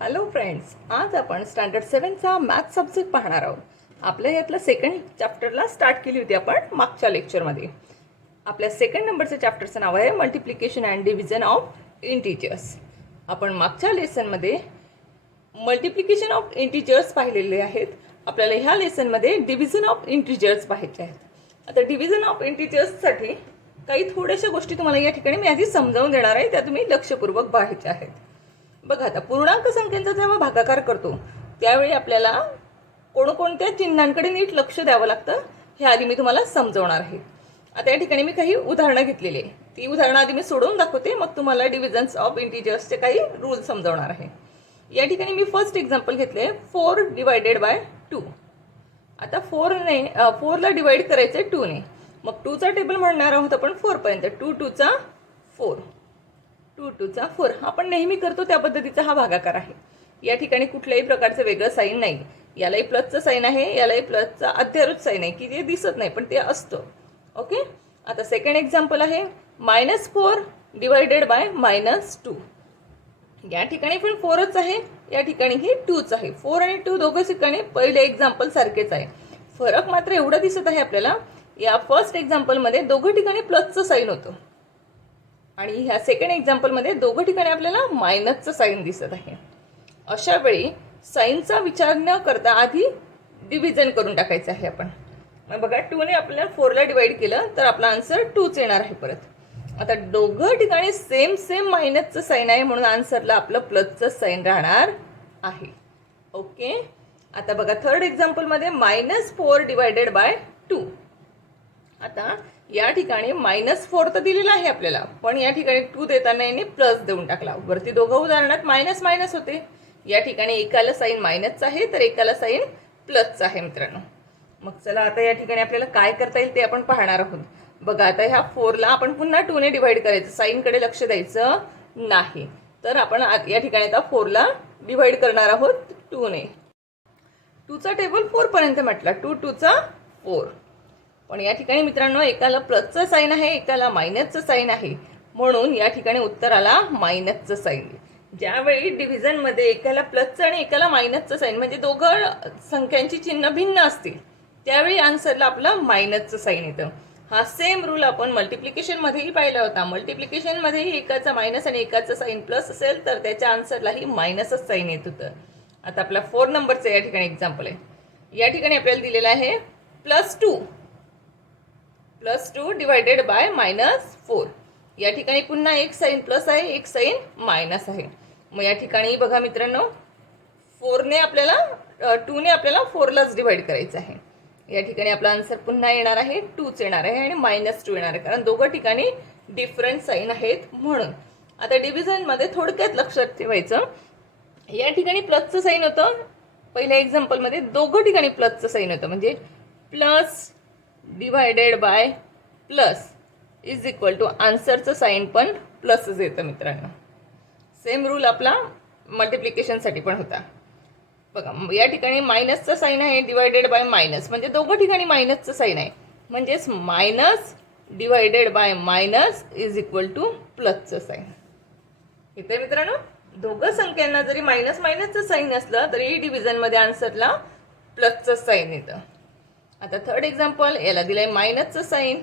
Hello friends, आज आपण standard 7चा math subject पाहणार आहोत. आपल्या यातलं सेकंड चॅप्टरला स्टार्ट केली होती आपण मागच्या लेक्चरमध्ये. आपल्या सेकंड नंबरचं चॅप्टरचं नाव आहे multiplication and division of integers. आपण मागच्या लेसनमध्ये मल्टिप्लिकेशन ऑफ इंटिजर्स पाहिलेले आहेत. आपल्याला ह्या लेसनमध्ये डिव्हिजन ऑफ इंटिजर्स पाहायचे आहेत. आता डिव्हिजन ऑफ इंटिजर्ससाठी काही थोड्याशा गोष्टी तुम्हाला या ठिकाणी मी आधी समजावून देणार आहे, त्या तुम्ही लक्षपूर्वक पाहायच्या आहेत. बघा, आता पूर्णांक संख्यांचा जेव्हा भागाकार करतो त्यावेळी आपल्याला कोणकोणत्या चिन्हांकडे नीट लक्ष द्यावं लागतं हे आधी मी तुम्हाला समजवणार आहे. आता या ठिकाणी मी काही उदाहरणं घेतलेली आहे. ती उदाहरणं आधी मी सोडवून दाखवते, मग तुम्हाला डिव्हिजन्स ऑफ इंटिजर्सचे काही रूल समजवणार आहे. या ठिकाणी मी फर्स्ट एक्झाम्पल घेतले 4 डिवायडेड बाय 2. आता 4ला डिवाइड करायचं आहे 2ने. मग 2चा टेबल म्हणणार आहोत आपण 4 पर्यंत. 2 2 4, 2 2 4. आपण नेहमी करतो त्या पद्धतीचा हा भागाकार आहे. या ठिकाणी कुठल्याही प्रकारचं वेगळं साईन नाही. यालाही प्लसचं साईन आहे, यालाही प्लसचा अध्यारोप साईन आहे की ते दिसत नाही पण ते असतं. ओके. आता सेकंड एक्झाम्पल आहे -4 डिवायडेड बाय -2. या ठिकाणी पण 4च आहे, या ठिकाणी हे 2च आहे. 4 आणि 2 दोघं ठिकाणी पहिले एक्झाम्पल सारखेच आहे. फरक मात्र एवढा दिसत आहे आपल्याला, या फर्स्ट एक्झाम्पलमध्ये दोघं ठिकाणी प्लसचं साईन होतं आणि ह्या सेकंड एक्झाम्पलमध्ये दोघं ठिकाणी आपल्याला मायनसचं साईन दिसत आहे. अशा वेळी साईनचा विचार न करता आधी डिव्हिजन करून टाकायचं आहे आपण. मग बघा, 2ने आपल्याला 4ला डिवाइड केलं तर आपला आन्सर 2च येणार आहे परत. आता दोघं ठिकाणी सेम मायनसचं साईन आहे म्हणून आन्सरला आपलं प्लसचं साईन राहणार आहे. ओके. आता बघा, थर्ड एक्झाम्पलमध्ये -4 डिवायडेड बाय 2. आता या ठिकाणी -4 तर दिलेला आहे आपल्याला, पण या ठिकाणी 2 देताना याने प्लस देऊन टाकला. वरती दोघं उदाहरणात मायनस होते. या ठिकाणी एकाला साईन मायनसचा आहे तर एकाला साईन प्लसचा आहे मित्रांनो. मग चला आता या ठिकाणी आपल्याला काय करता येईल ते आपण पाहणार आहोत. बघा, आता ह्या 4ला आपण पुन्हा 2ने डिवाइड करायचं, साईनकडे लक्ष द्यायचं नाही. तर आपण या ठिकाणी आता 4ला डिवाइड करणार आहोत 2ने. 2चा टेबल 4 पर्यंत म्हटला, 2 2 4. पण या ठिकाणी मित्रांनो एकाला प्लसचं साईन आहे, एकाला मायनसचं साईन आहे म्हणून या ठिकाणी उत्तराला मायनसचं साईन. ज्यावेळी डिव्हिजनमध्ये एकाला प्लसचं आणि एकाला मायनसचं साईन म्हणजे दोघं संख्यांची चिन्ह भिन्न असतील त्यावेळी आन्सरला आपलं मायनसचं साईन येतं. हा सेम रूल आपण मल्टिप्लिकेशनमध्येही पाहिला होता. मल्टिप्लिकेशनमध्येही एकाचा मायनस आणि एकाचं साईन प्लस असेल तर त्याच्या आन्सरलाही मायनसच साईन येत होतं. आता आपला 4 नंबरचं या ठिकाणी एक्झाम्पल आहे. या ठिकाणी आपल्याला दिलेलं आहे +2 डिवायडेड बाय -4. या ठिकाणी पुन्हा एक साईन प्लस आहे, एक साईन मायनस आहे. मग या ठिकाणी बघा मित्रांनो, 2ने आपल्याला 4लाच डिवाइड करायचं आहे. या ठिकाणी आपला आन्सर पुन्हा येणार आहे 2च येणार आहे आणि -2 येणार आहे, कारण दोघं ठिकाणी डिफरंट साईन आहेत म्हणून. आता डिव्हिजनमध्ये थोडक्यात लक्षात ठेवायचं, या ठिकाणी प्लसचं साईन होतं पहिल्या एक्झाम्पलमध्ये, दोघं ठिकाणी प्लसचं साईन होतं म्हणजे plus divided by plus is equal to आन्सरचं साईन पण प्लसच येतं मित्रांनो. सेम रूल आपला मल्टिप्लिकेशनसाठी पण होता. बघा, या ठिकाणी मायनसचं साईन आहे डिवायडेड बाय मायनस म्हणजे दोघं ठिकाणी मायनसचं साईन आहे म्हणजेच minus divided by minus is equal to प्लसचं साईन येतं मित्रांनो. दोघं संख्यांना जरी मायनसचं साईन असलं तरी डिव्हिजनमध्ये आन्सरला प्लसचं साईन येतं. आता थर्ड एक्झाम्पल, याला दिलं आहे मायनसचं साईन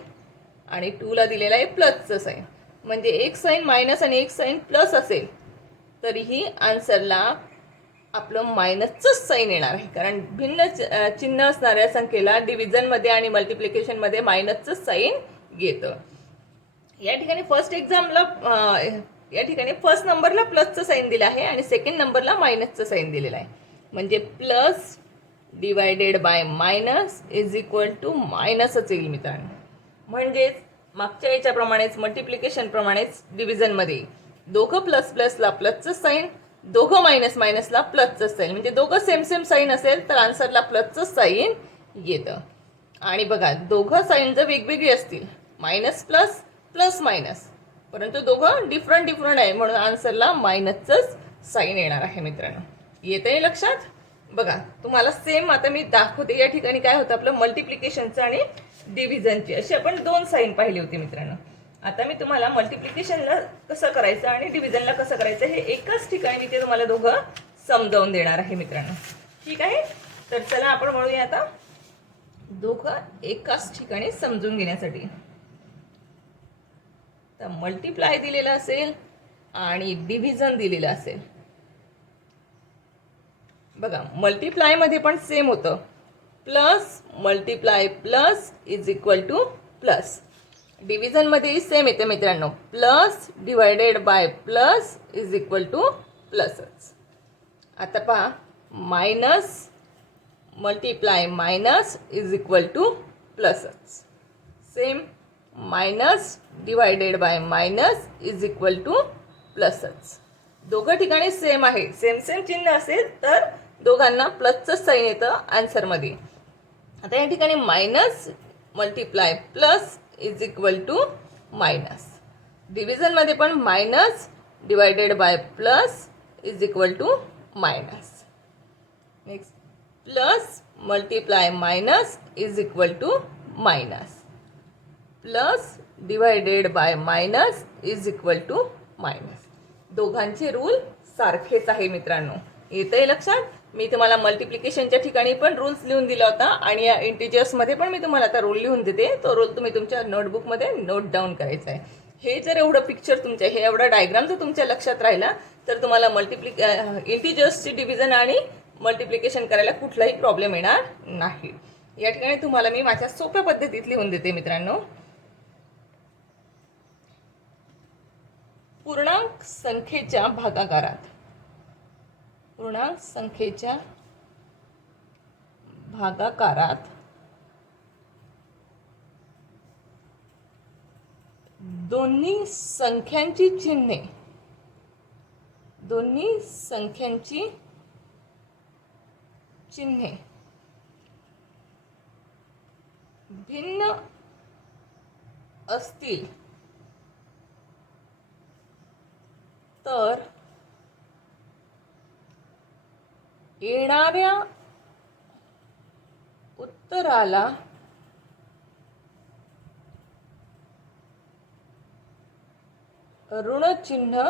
आणि 2ला दिलेलं आहे प्लसचं साईन म्हणजे एक साईन मायनस आणि एक साईन प्लस असेल तरीही आन्सरला आपलं मायनसचंच साईन येणार आहे, कारण भिन्न चिन्ह असणाऱ्या संख्येला डिव्हिजनमध्ये आणि मल्टिप्लिकेशनमध्ये मायनसचंच साईन येतं. या ठिकाणी फर्स्ट नंबरला प्लसचं साईन दिलं आहे आणि सेकंड नंबरला मायनसचं साईन दिलेलं आहे म्हणजे plus divided by minus is equal to मायनसच येईल मित्रांनो. म्हणजेच मागच्या याच्याप्रमाणेच मल्टिप्लिकेशनप्रमाणेच डिव्हिजनमध्ये दोघं प्लसला प्लसचं साईन, दोघं मायनसला प्लसचं साईन म्हणजे दोघं सेम साईन असेल तर आन्सरला प्लसचं साईन येतं. आणि बघा, दोघं साईन जर वेगवेगळी असतील मायनस प्लस प्लस मायनस परंतु दोघं डिफरंट आहे म्हणून आन्सरला मायनसचंच साईन येणार आहे मित्रांनो. येतंय लक्षात? बघा, तुम्हाला सेम आता मी दाखवते. या ठिकाणी काय होतं, आपलं मल्टिप्लिकेशनचं आणि डिव्हिजनची अशी आपण 2 साईन पाहिली होती मित्रांनो. आता मी तुम्हाला मल्टिप्लिकेशनला कसं करायचं आणि डिव्हिजनला कसं करायचं हे एकाच ठिकाणी मी ते तुम्हाला दोघं समजावून देणार आहे मित्रांनो. ठीक आहे, तर चला आपण वळूया आता दोघं एकाच ठिकाणी समजून घेण्यासाठी. तर मल्टिप्लाय दिलेलं असेल आणि डिव्हिजन दिलेलं असेल. बघा मल्टिप्लाय मध्ये पण सेम होतं, plus multiply plus is equal to plus. Division मध्ये सेम येते मित्रांनो, plus divided by plus is equal to प्लसच. आता पहा minus multiply minus is equal to प्लसच. Same minus divided by minus is equal to प्लसच. दोघं ठिकाणी सेम आहे, सेम सेम चिन्ह असेल तर दोघांना प्लसचं साईन येतं आन्सरमध्ये. आता या ठिकाणी minus multiply plus is equal to minus. डिव्हिजनमध्ये पण minus divided by plus is equal to minus. Next plus multiply minus is equal to minus. Plus divided by minus is equal to minus. दोघांचे rule सारखेच आहे मित्रांनो. येतंय लक्षात? मी तुम्हाला मल्टिप्लिकेशनच्या ठिकाणी पण रूल्स लिहून दिला होता आणि या इंटिजर्समध्ये पण मी तुम्हाला आता रूल लिहून देते. तो रूल तुम्ही तुमच्या नोटबुकमध्ये नोट डाऊन करायचा आहे. हे जर एवढं पिक्चर तुमच्या, हे एवढा डायग्राम जर तुमच्या लक्षात राहिला तर तुम्हाला इंटिजर्सची डिव्हिजन आणि मल्टिप्लिकेशन करायला कुठलाही प्रॉब्लेम येणार नाही. या ठिकाणी तुम्हाला मी माझ्या सोप्या पद्धतीत लिहून देते मित्रांनो. पूर्णांक संख्येच्या भागाकारात, पूर्णांक संख्येच्या भागाकारात दोन्ही संख्यांची चिन्हे, दोन्ही संख्यांची चिन्हे भिन्न असतील तर येणाऱ्या उत्तराला ऋणचिन्ह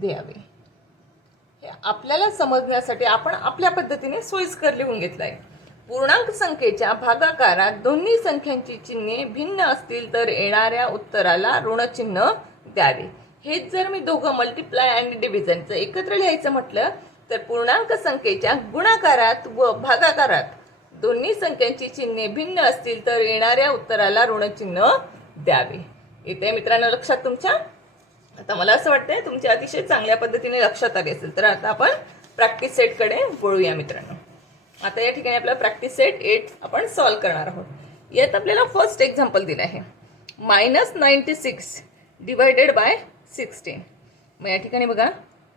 द्यावे. हे आपल्याला समजण्यासाठी आपण आपल्या पद्धतीने सोयीस्कर लिहून घेतलंय. पूर्णांक संख्येच्या भागाकारात दोन्ही संख्यांची चिन्हे भिन्न असतील तर येणाऱ्या उत्तराला ऋणचिन्ह द्यावे. हेच जर मी दोघं मल्टिप्लाय आणि डिव्हिजनचं एकत्र लिहायचं म्हटलं तर पूर्णांक संख्येच्या गुणाकारात व भागाकारात दोन्ही संख्यांची चिन्हे भिन्न असतील तर येणाऱ्या उत्तराला ऋणचिन्ह द्यावे. येते मित्रांनो लक्षात तुमच्या? आता मला असं वाटतंय तुमच्या अतिशय चांगल्या पद्धतीने लक्षात आले असेल. तर आता आपण प्रॅक्टिस सेटकडे वळूया मित्रांनो. आता या ठिकाणी आपला प्रॅक्टिस सेट 8 आपण सॉल्व्ह करणार आहोत. यात आपल्याला फर्स्ट एक्झाम्पल दिलं आहे, -96 डिवायडेड बाय 16. मग या ठिकाणी बघा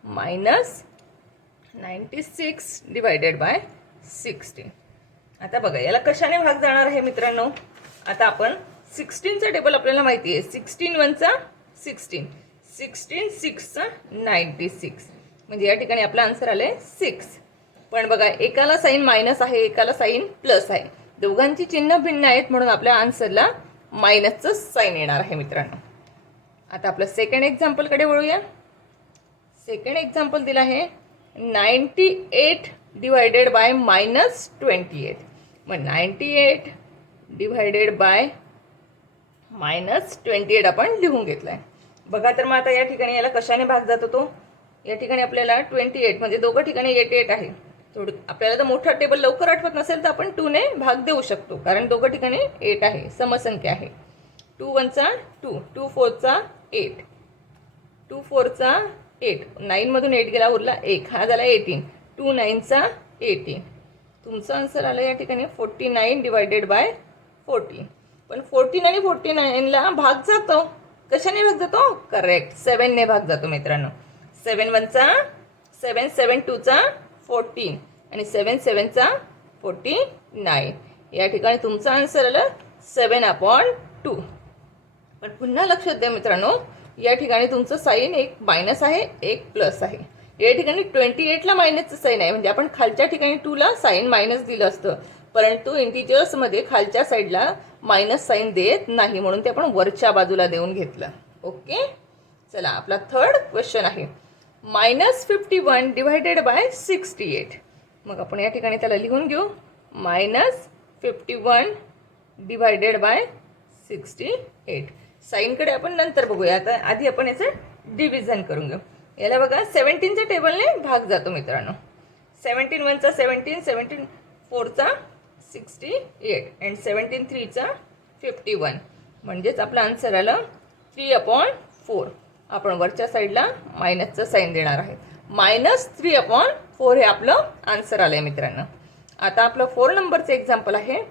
-96 डिवायडेड बाय 16. आता बघा याला कशाने भाग जाणार आहे मित्रांनो. आता आपण 16चा टेबल आपल्याला माहिती आहे, 16 1 16, 16 6 96. म्हणजे या ठिकाणी आपला आन्सर आलाय 6. पण बघा एकाला साईन मायनस आहे, एकाला साईन प्लस आहे. दोघांची चिन्ह भिन्न आहेत म्हणून आपल्या आन्सरला मायनसचं साईन येणार आहे मित्रांनो. आता आपलं सेकंड एक्झाम्पलकडे वळूया. सेकंड एक्झाम्पल दिलं आहे 98 डिवायडेड बाय -28. मग 98 डिवायडेड बाय -28 आपण लिहून घेतलाय. बघा तर मग आता या ठिकाणी याला कशाने भाग जात होतो. या ठिकाणी आपल्याला 28 म्हणजे दोघं ठिकाणी 88 आहे. थोडं आपल्याला तर मोठा टेबल लवकर आठवत नसेल तर आपण 2 ने भाग देऊ शकतो, कारण दोघं ठिकाणी 8 आहे, समसंख्या आहे. 2 1 2, 2 4 8, 2 4 8, 9 मधून 8 गेला उरला 1, हा झाला 18, 2 9 18. तुमचं आन्सर आलं या ठिकाणी 49 डिवायडेड बाय 14. पण 14 आणि 49ला भाग जातो, कशाने भाग जातो? करेक्ट, 7 ने भाग जातो मित्रांनो. 7 1 7, 7 2 14 आणि 7 7 49. या ठिकाणी तुमचं आन्सर आलं 7/2. पण पुन्हा लक्षात द्या मित्रांनो, या ठिकाणी तुमचं साईन एक मायनस आहे, एक प्लस आहे. या ठिकाणी 28ला मायनसचं साईन आहे, म्हणजे आपण खालच्या ठिकाणी 2ला साईन मायनस दिलं असतं, परंतु इंटिजर्समध्ये खालच्या साईडला मायनस साईन देत नाही, म्हणून ते आपण वरच्या बाजूला देऊन घेतलं. ओके, चला आपला थर्ड क्वेश्चन आहे -51 डिवायडेड बाय 68. मग आपण या ठिकाणी त्याला लिहून घेऊ. -51 डिवायडेड बाय 68. साईनकडे आपण नंतर बघूया. आता आधी आपण याचं डिव्हिजन करून घेऊ. याला बघा 17च्या टेबलने भाग जातो मित्रांनो. 17 1चा 17, 17 4चा 68 अँड 17 3चा 51. म्हणजेच आपलं आन्सर आलं 3/4. आपण वरच्या साईडला मायनसचं साईन देणार आहे. -3/4 हे आपलं आन्सर आलं आहे मित्रांनो. आता आपलं 4 नंबरचं एक्झाम्पल आहे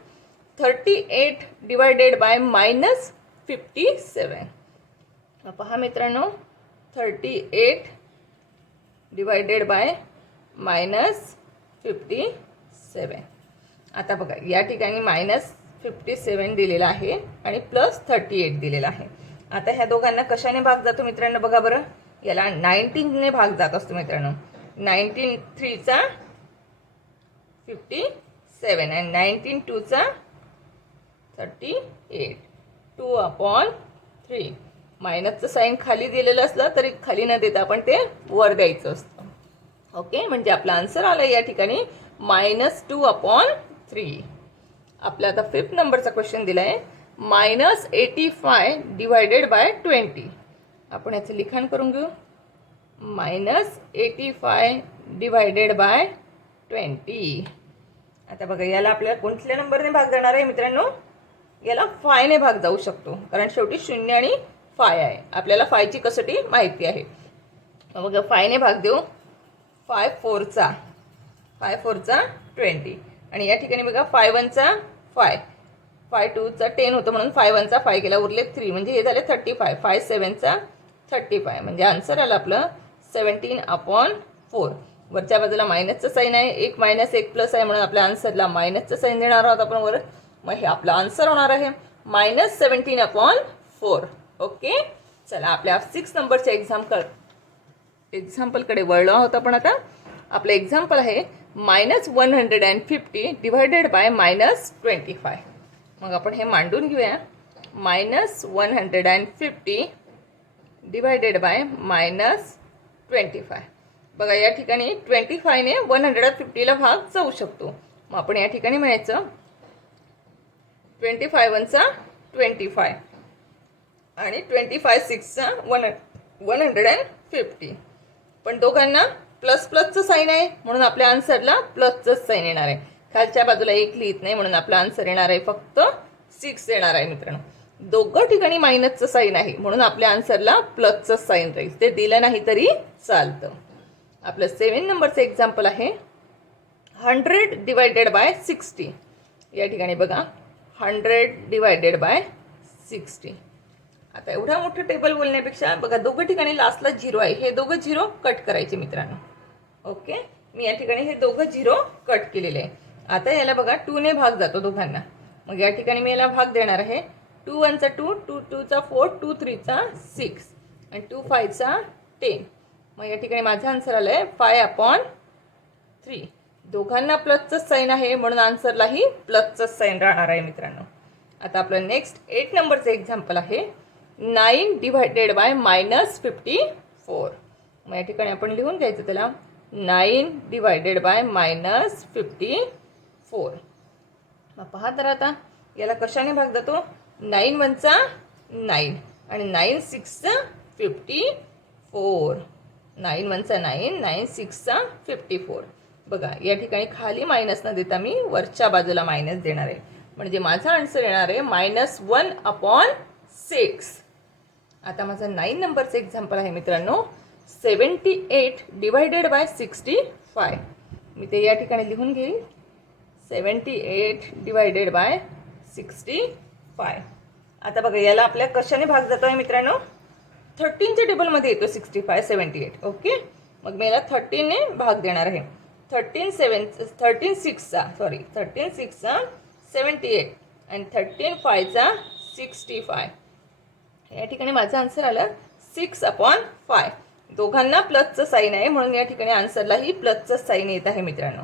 38 डिवायडेड बाय -57. पहा मित्रांनो 38 डिवायडेड बाय -57. आता बघा या ठिकाणी -57 दिलेला आहे आणि +38 दिलेला आहे. आता ह्या दोघांना कशाने भाग जातो मित्रांनो बघा बरं. याला 19ने भाग जात असतो मित्रांनो. 19 3चा 57 आणि 19 2चा 38. 2/3. मायनसचं साईन खाली दिलेलं असलं तरी खाली न देता आपण ते वर द्यायचं असतं. ओके, म्हणजे आपला आन्सर आला या ठिकाणी -2/3. आपला आता 5th नंबरचा क्वेश्चन दिला आहे -85 डिवायडेड बाय 20. आपण याचं लिखाण करून घेऊ. -85 डिवायडेड बाय 20. आता बघा याला आपल्याला कोणत्या नंबरने भाग जाणार आहे मित्रांनो. याला 5 ने भाग जाऊ शकतो कारण शेवटी 0 आणि 5 आहे. आपल्याला 5ची कसोटी माहिती आहे. बघा 5 ने भाग देऊ. 5 4चा 20 आणि या ठिकाणी बघा 5 1चा 5, 5 2चा 10 होतं म्हणून 5 1चा 5 केला उरले 3 म्हणजे हे झाले 35. 5 7चा 35 म्हणजे आन्सर आलं आपलं 17/4. वरच्या बाजूला मायनसचं साईन आहे. 1 - 1 प्लस आहे म्हणून आपल्या आन्सरला मायनसचं साईन देणार आहोत आपण वर. मग हे आपलं आन्सर होणार आहे -17/4. ओके, चला आपल्या 6 नंबरच्या एक्झाम्पलकडे वळलो आहोत आपण. आता आपलं एक्झाम्पल आहे -150 डिवायडेड बाय -25. मग आपण हे मांडून घेऊया. -150 डिवायडेड बाय -25. बघा या ठिकाणी 25 ने 150ला भाग जाऊ शकतो. मग आपण या ठिकाणी म्हणायचं 25 1चा 25 आणि 25 6चा 150. पण दोघांना प्लसचं साईन आहे म्हणून आपल्या आन्सरला प्लसचं साईन येणार आहे. खालच्या बाजूला 1 लिहित नाही म्हणून आपला आन्सर येणार आहे फक्त 6 येणार आहे मित्रांनो. दोघं ठिकाणी मायनसचं साईन आहे म्हणून आपल्या आन्सरला प्लसचं साईन राहील. ते दिलं नाही तरी चालतं. आपलं 7 नंबरचं एक्झाम्पल आहे 100 डिवायडेड बाय 60. या ठिकाणी बघा 100 डिवायडेड बाय 60. आता एवढा मोठं टेबल बोलण्यापेक्षा बघा दोघं ठिकाणी लास्टला 0 आहे. हे दोघं 0 कट करायचे मित्रांनो. ओके, मी या ठिकाणी हे दोघं 0 कट केलेले आहे. आता याला बघा 2 ने भाग जातो दोघांना. मग या ठिकाणी मी याला भाग देणार आहे. 2 1चा 2, 2 2चा 4, 2 3चा 6 आणि 2 5चा 10. मग या ठिकाणी माझा आन्सर आला आहे 5/3. दोघांना प्लसचं साईन आहे म्हणून आन्सरलाही प्लसचं साईन राहणार आहे मित्रांनो. आता आपलं नेक्स्ट 8 नंबरचं एक्झाम्पल आहे 9 डिवायडेड बाय -54. मग या ठिकाणी आपण लिहून घ्यायचं त्याला 9 डिवायडेड बाय -54. मग पहा तर आता याला कशाने भाग जातो. 9 1चा 9 आणि 9 6चा 54. 9 1चा 9, 9 6चा 54. बघा या ठिकाणी खाली मायनस न देता मी वरच्या बाजूला मायनस देणार आहे. म्हणजे माझा आन्सर येणार आहे -1/6. आता माझं 9 नंबरचं एक्झाम्पल आहे मित्रांनो 78 डिवायडेड बाय 65. मी ते या ठिकाणी लिहून घेईन 78 डिवायडेड बाय 65. आता बघा याला आपल्या कशाने भाग जातो आहे मित्रांनो. 13च्या टेबलमध्ये येतो 65 78. ओके, मग मी याला 13 ने भाग देणार आहे. 13 6चा 78 आणि 13 5चा 65. या ठिकाणी माझं आन्सर आलं 6/5. दोघांना प्लसचं साईन आहे म्हणून या ठिकाणी आन्सरलाही प्लसचं साईन येत आहे मित्रांनो.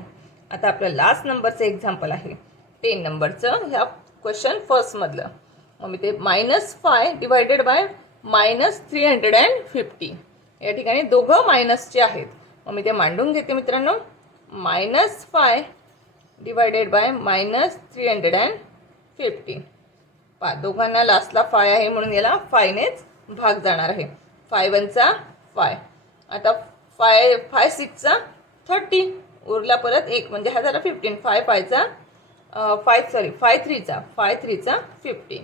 आता आपलं लास्ट नंबरचं एक्झाम्पल आहे 10 नंबरचं ह्या क्वेश्चन फर्स्टमधलं. मग मी ते -5 डिवायडेड बाय -350. या ठिकाणी दोघं मायनसचे आहेत, मग मी ते मांडून घेते मित्रांनो. -5 डिवायडेड बाय -315. दोघांना लास्टला 5 आहे म्हणून याला 5 नेच भाग जाणार आहे. 5 1 चा 5. आता 5 6 चा 30 उरला परत 1 म्हणजे हा झाला 15. 5 3 चा 15.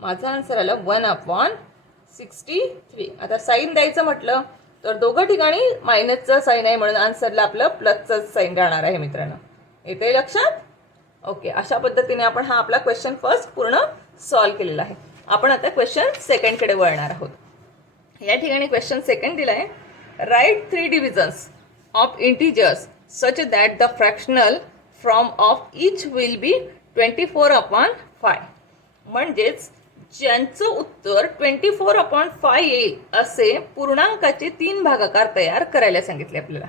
माझा आन्सर आला 1/63. आता साईन द्यायचं म्हटलं तर दोघं ठिकाणी मायनसचं साईन आहे म्हणून आन्सरला आपलं प्लसचं साईन राहणार आहे मित्रांनो. येते लक्षात? ओके, अशा पद्धतीने आपण हा आपला क्वेश्चन फर्स्ट पूर्ण सॉल्व केलेला आहे. आपण आता क्वेश्चन सेकंडकडे वळणार आहोत. या ठिकाणी क्वेश्चन सेकंड दिला आहे, write 3 divisions of integers such that the fractional from of each will be 24/5. म्हणजेच ज्यांचं उत्तर 24/5 येईल असे पूर्णांकाचे 3 भागाकार तयार करायला सांगितले आपल्याला.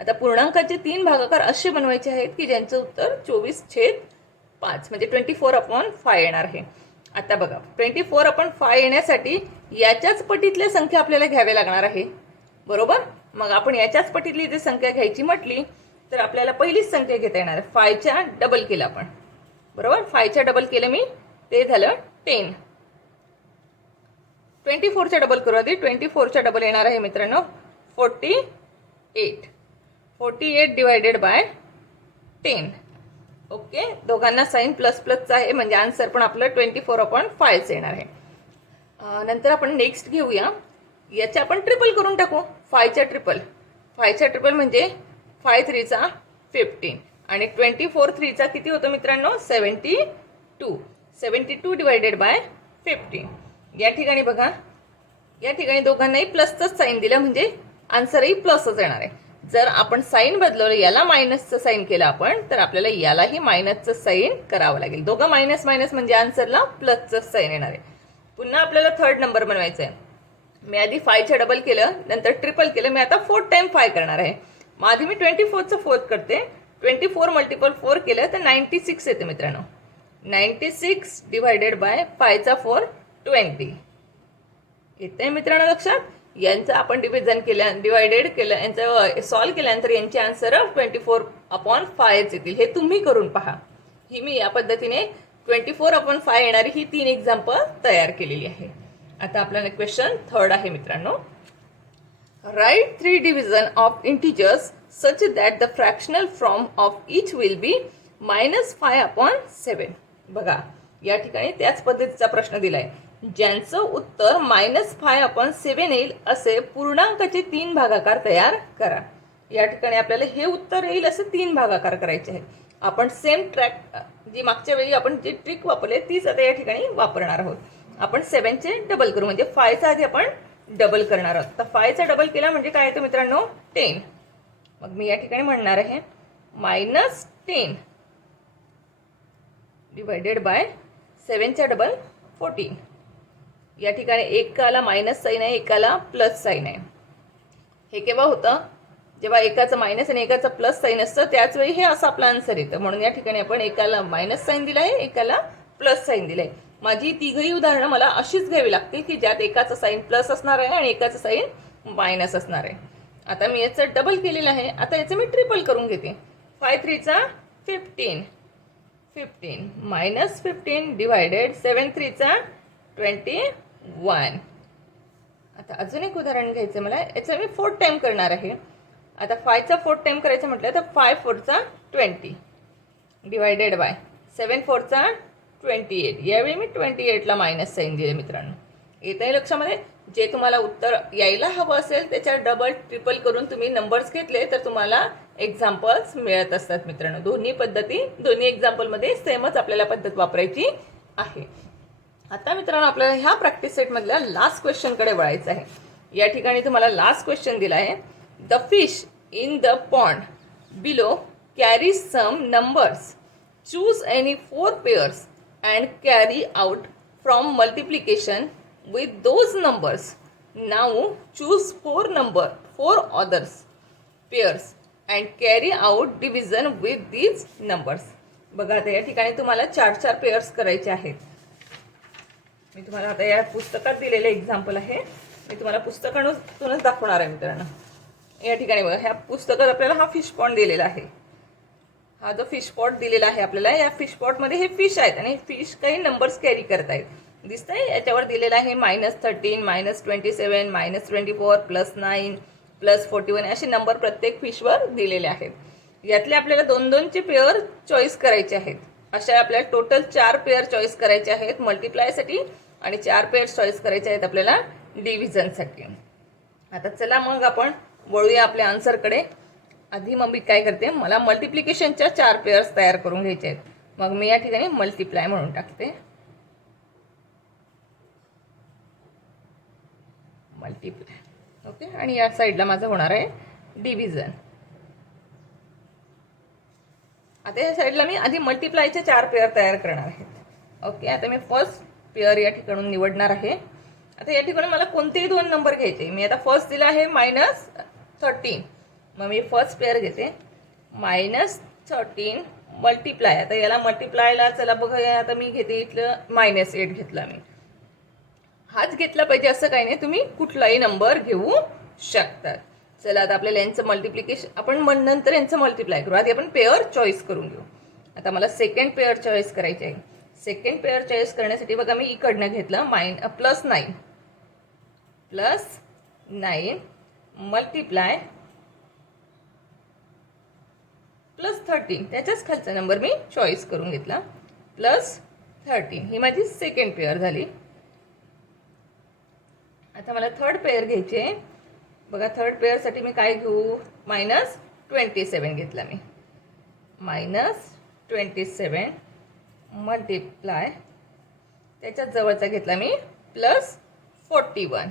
आता पूर्णांकाचे 3 भागाकार असे बनवायचे आहेत की ज्यांचं उत्तर 24/5 म्हणजे 24/5 येणार आहे. आता बघा, 24/5 येण्यासाठी याच्याच पटीतल्या संख्या आपल्याला घ्याव्या लागणार आहे, बरोबर. मग आपण याच्याच पटीतली जर संख्या घ्यायची म्हटली तर आपल्याला पहिलीच संख्या घेता येणार. 5च्या डबल केलं आपण, बरोबर. 5च्या डबल केलं मी, ते झालं 10. 24च्या डबल करू आधी. 24च्या डबल येणार आहे मित्रांनो 48. 48 डिवायडेड बाय 10. ओके, दोघांना साईन प्लस प्लसचा आहे म्हणजे आन्सर पण आपलं 24/5 येणार आहे. नंतर आपण नेक्स्ट घेऊया, याच्या आपण ट्रिपल करून टाकू. 5च्या ट्रिपल म्हणजे 5 3 चा 15 आणि 24 3 चा किती होतो मित्रांनो 72. 72 डिवायडेड बाय 50. या ठिकाणी बघा, या ठिकाणी दोघांनाही प्लसचंच साईन दिलं म्हणजे आन्सरही प्लसच येणार आहे. जर आपण साईन बदलवलं, याला मायनसचं साईन केलं आपण, तर आपल्याला यालाही मायनसचं साईन करावं लागेल. दोघं मायनस मायनस म्हणजे आन्सरला प्लसचं साईन येणार आहे. पुन्हा आपल्याला थर्ड नंबर बनवायचा आहे. मी आधी 5च्या डबल केलं, नंतर ट्रिपल केलं. मी आता 4 टाइम 5 करणार आहे. मग आधी मी 24चं 4 करते. 24 × 4 केलं तर 96 येते मित्रांनो. 96 डिवायडेड बाय 5चा 4 20. येते मित्रांनो लक्षात? यांचं आपण डिव्हिजन केलं, डिवायडेड केलं, यांचं सॉल्व केल्यानंतर यांचे आन्सर 24/5 येतील. हे तुम्ही करून पहा. ही मी या पद्धतीने 24/5 येणारी ही 3 एक्झाम्पल तयार केलेली आहे. आता आपल्याला क्वेश्चन थर्ड आहे मित्रांनो, write 3 division of integers such that the fractional from of each will be -5/7. बघा, या ठिकाणी त्याच पद्धतीचा प्रश्न दिलाय. ज्यांचं उत्तर -5/7 येईल असे पूर्णांकाचे 3 भागाकार तयार करा. या ठिकाणी आपल्याला हे उत्तर येईल असे 3 भागाकार करायचे आहेत. आपण सेम ट्रॅक जी मागच्या वेळी आपण जी ट्रिक वापरली तीच आता या ठिकाणी वापरणार आहोत. आपण 7चे डबल करू म्हणजे 5चा आधी आपण डबल करणार आहोत. तर 5चा डबल केला म्हणजे काय येतं मित्रांनो 10. मग मी या ठिकाणी म्हणणार आहे -10 डिवायडेड बाय 7च्या डबल 14. या ठिकाणी एकाला मायनस साईन आहे, एकाला प्लस साईन आहे. हे केव्हा होतं, जेव्हा एकाचं मायनस आणि एकाचं प्लस साईन असतं त्याच वेळी हे असं आपलं आन्सर येतं. म्हणून या ठिकाणी आपण एकाला मायनस साईन दिला आहे, एकाला प्लस साईन दिलं आहे. माझी तिघही उदाहरणं मला अशीच घ्यावी लागतील की ज्यात एकाचं साईन प्लस असणार आहे आणि एकाचं साईन मायनस असणार आहे. आता मी याचं डबल केलेलं आहे. आता याचं मी ट्रिपल करून घेते. 5 3 चा 15 -15 डिवायडेड 7 3 चा 21. आता अजून एक उदाहरण घ्यायचं मला. याचं मी 4 टाइम करणार आहे. आता 5चा 4 टाइम करायचं म्हटलं तर 5 4 चा 20 डिवायडेड बाय 7 4 चा 28. यावेळी मी 28ला मायनस साईन दिले मित्रांनो. येत आहे लक्षामध्ये? जे तुम्हाला उत्तर यायला हवं असेल त्याच्या डबल ट्रिपल करून तुम्ही नंबर्स घेतले तर तुम्हाला एक्झाम्पल्स मिळत असतात मित्रांनो. दोन्ही एक्झाम्पलमध्ये सेमच आपल्याला पद्धत वापरायची आहे. आता मित्रांनो आपल्याला ह्या प्रॅक्टिस सेटमधल्या लास्ट क्वेश्चनकडे वळायचं आहे. या ठिकाणी तुम्हाला लास्ट क्वेश्चन दिला आहे. The fish in the pond below carries some numbers. Choose any 4 pairs and carry out from multiplication with those numbers. Now choose 4 others pairs and carry out division with these numbers. बघा आता या ठिकाणी तुम्हाला 4 pairs करायचे आहेत. मी तुम्हाला आता या पुस्तकात दिलेले एक्झाम्पल आहे. मी तुम्हाला पुस्तकातूनच दाखवणार आहे मित्रांनो. या ठिकाणी बघा, ह्या पुस्तकात आपल्याला हा फिश पॉन्ड दिलेला आहे. हा जो फिश पॉट दिलेला आहे आपल्याला, या फिश पॉटमध्ये हे फिश आहेत आणि फिश काही नंबर्स कॅरी करत आहेत. दिसतंय याच्यावर दिलेलं आहे -13, -27, -24, +9, +41 असे नंबर प्रत्येक फिशवर दिलेले आहेत. यातले आपल्याला 2-2चे पेअर चॉईस करायचे आहेत. अशा आपल्याला टोटल 4 पेअर चॉईस करायचे आहेत मल्टिप्लायसाठी आणि 4 पेअर चॉईस करायचे आहेत आपल्याला डिव्हिजनसाठी. आता चला मग आपण वळूया आपल्या आन्सरकडे. आधी मग मी काय करते, मला मल्टिप्लिकेशनच्या 4 पेअर्स तयार करून घ्यायचे आहेत. मग मी या ठिकाणी मल्टिप्लाय म्हणून टाकते. मल्टिप्लाय. ओके. आणि या साईडला माझं होणार आहे डिव्हिजन. आता या साईडला मी आधी मल्टिप्लायचे 4 पेअर तयार करणार आहे. ओके. आता मी फर्स्ट पेअर या ठिकाणून निवडणार आहे. आता या ठिकाणी मला कोणतेही 2 नंबर घ्यायचे. मी आता फर्स्ट दिला आहे -13. मग मी फर्स्ट पेअर घेते -13 मल्टिप्लाय. आता याला मल्टिप्लायला चला बघूया. आता मी घेते इथलं -8 घेतला मी. हाच घेतला पाहिजे असं काही नाही, तुम्ही कुठलाही नंबर घेऊ शकतात. चला आता आपल्याला यांचं मल्टिप्लिकेशन आपण नंतर यांचं मल्टिप्लाय करू. आधी आपण पेअर चॉईस करून घेऊ. आता मला सेकंड पेअर चॉईस करायचे आहे. सेकंड पेअर चॉईस करण्यासाठी बघा मी इकडनं घेतलं +9 मल्टिप्लाय +13. त्याच्याच खालचा नंबर मी चॉईस करून घेतला +13. ही माझी सेकंड पेअर झाली. आता मला थर्ड पेअर घ्यायचे. बघा थर्ड पेअरसाठी मी काय घेऊ, -27 घेतला मी. -27 मल्टिप्लाय त्याच्याच जवळचा घेतला मी +41.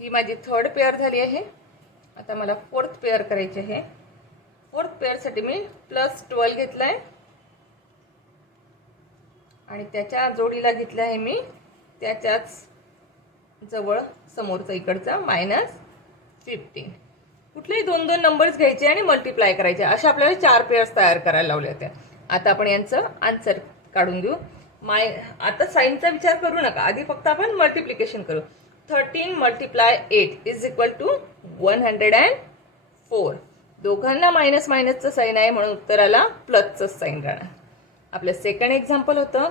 ही माझी थर्ड पेअर झाली आहे. आता मला फोर्थ पेअर करायची आहे. फोर्थ पेअरसाठी मी +12 घेतला आहे आणि त्याच्या जोडीला घेतला आहे मी त्याच्याच जवळ समोरचा इकडचा -15. कुठलेही 2-2 नंबर्स घ्यायचे आणि मल्टिप्लाय करायचे. अशा आपल्याला 4 पेअर्स तयार करायला लावले होते. आता आपण यांचं आन्सर काढून देऊ. आता साईनचा विचार करू नका, आधी फक्त आपण मल्टिप्लिकेशन करू. 13 × 8 = 104. दोघांना मायनस मायनसचं साईन आहे म्हणून उत्तराला प्लसचं साईन राहणार. आपलं सेकंड एक्झाम्पल होतं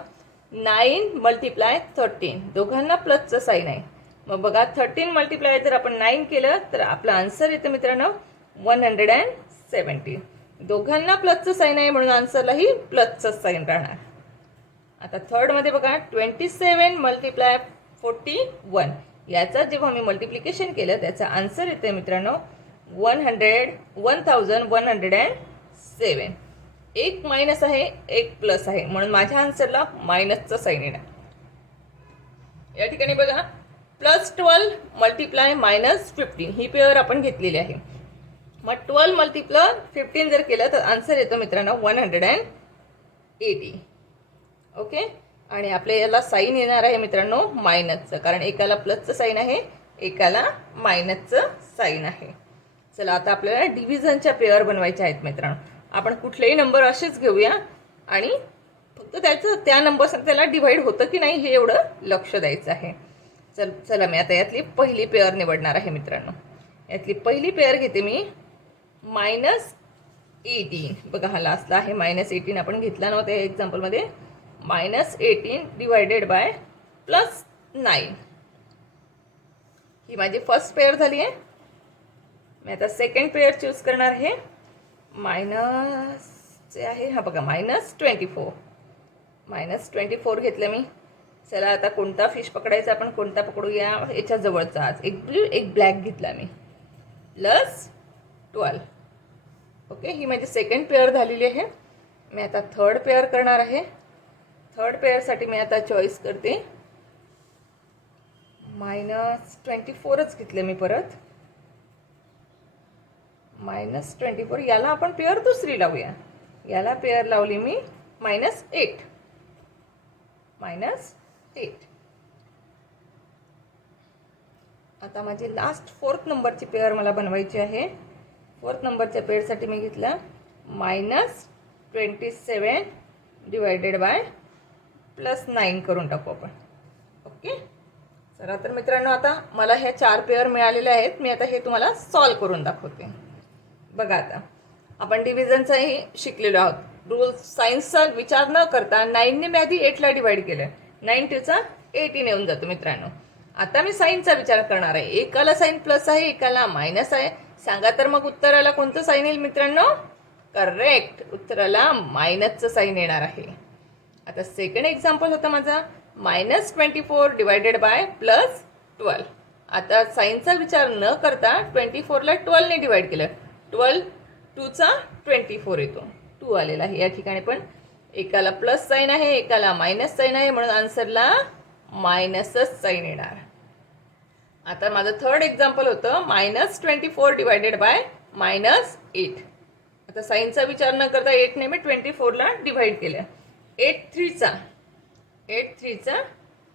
9 × 13. दोघांना प्लसचं साईन आहे. मग बघा 13 मल्टिप्लाय जर आपण 9 केलं तर आपलं आन्सर येतं मित्रांनो 170. दोघांना प्लसचं साईन आहे म्हणून आन्सरलाही प्लसचं साईन राहणार. आता थर्डमध्ये बघा 27 × 41. याचा जेव्हा मी मल्टिप्लिकेशन केलं त्याचा आन्सर येतं मित्रांनो 1107. एक मायनस आहे एक प्लस आहे म्हणून माझ्या आन्सरला मायनसचं साईन येणार. या ठिकाणी बघा +12 × -15 ही पेअर आपण घेतलेली आहे. मग 12 × 15 जर केलं तर आन्सर येतो मित्रांनो 180. ओके. आणि आपल्या याला साईन येणार आहे मित्रांनो मायनसचं, कारण एकाला प्लसचं साईन आहे एकाला मायनसचं साईन आहे. चला आता आपल्याला डिव्हिजनच्या पेअर बनवायच्या आहेत मित्रांनो. आपण कुठलेही नंबर असेच घेऊया आणि फक्त त्या नंबरसाठी त्याला डिवाइड होतं की नाही हे एवढं लक्ष द्यायचं आहे. चला मी आता यातली पहिली पेअर निवडणार आहे मित्रांनो. यातली पहिली पेअर घेते मी -18. बघा हा लास्टला आहे -18. आपण घेतला नव्हता या एक्झाम्पलमध्ये. -18 / +9. ही माझी फर्स्ट पेअर झाली आहे. मी आता सेकंड पेअर चूज करणार आहे. मायनसचे आहे हा बघा -24. -24 घेतलं मी. चला आता कोणता फिश पकडायचा आपण, कोणता पकडूया, याच्या जवळचा आज एक ब्ल्यू एक ब्लॅक घेतला मी +12. ओके. ही माझी सेकंड पेअर झालेली आहे. मी आता थर्ड पेअर करणार आहे. थर्ड पेअरसाठी मी आता चॉईस करते -24च घेतले मी परत. -24 याला आपण पेअर दुसरी लावूया. याला पेअर लावली मी -8. आता माझी लास्ट फोर्थ नंबरची पेअर मला बनवायची आहे. फोर्थ नंबरच्या पेअरसाठी मी घेतला -27 / +9 करून टाकू आपण. ओके. चला तर मित्रांनो, आता मला ह्या 4 पेअर मिळालेले आहेत. मी आता हे तुम्हाला सॉल्व करून दाखवते. बघा, आता आपण डिव्हिजनचाही शिकलेलो आहोत. रूल सायन्सचा विचार न करता 9ने मी आधी 8ला डिवाइड केलं. 9 2 18 येऊन जातो मित्रांनो. आता मी साईनचा विचार करणार आहे. एकाला साईन प्लस आहे, एकाला मायनस आहे. सांगा तर मग उत्तराला कोणतं साईन येईल मित्रांनो? करेक्ट, उत्तराला मायनसचं साईन येणार आहे. आता सेकंड एक्झाम्पल होता माझा -24 डिवायडेड बाय +12. आता साईनचा विचार न करता 24ला 12ने डिवाइड केलं. 12 2 24 येतो. 2 आलेला आहे या ठिकाणी, पण एकाला प्लस साईन आहे, एकाला मायनस साईन आहे, म्हणून आन्सरला मायनसच साईन येणार. आता माझं थर्ड एक्झाम्पल होतं -24 डिवायडेड बाय -8. आता साईनचा विचार न करता 8ने मी 24ला डिवाइड केलं. 8 3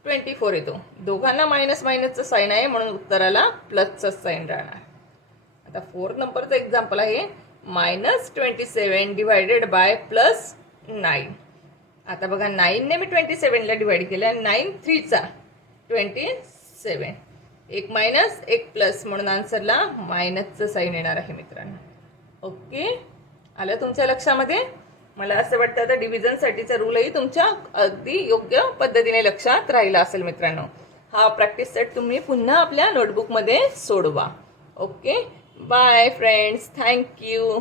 24 येतो. दोघांना मायनस मायनसचं साईन आहे, म्हणून उत्तराला प्लसचं साईन राहणार. आता 4 नंबरचं एक्झाम्पल आहे -27 डिवायडेड बाय +9. आता बघा, 9ने मी 27ला डिवाइड केलं. 9 3 27. एक मायनस एक प्लस, म्हणून आन्सरला मायनसचं साईन येणार आहे मित्रांनो. ओके, आलं तुमच्या लक्षामध्ये? मला असं वाटतं आता डिव्हिजनसाठीचा रूलही तुमच्या अगदी योग्य पद्धतीने लक्षात राहिला असेल मित्रांनो. हा प्रॅक्टिस सेट तुम्ही पुन्हा आपल्या नोटबुकमध्ये सोडवा. Okay, bye friends, thank you.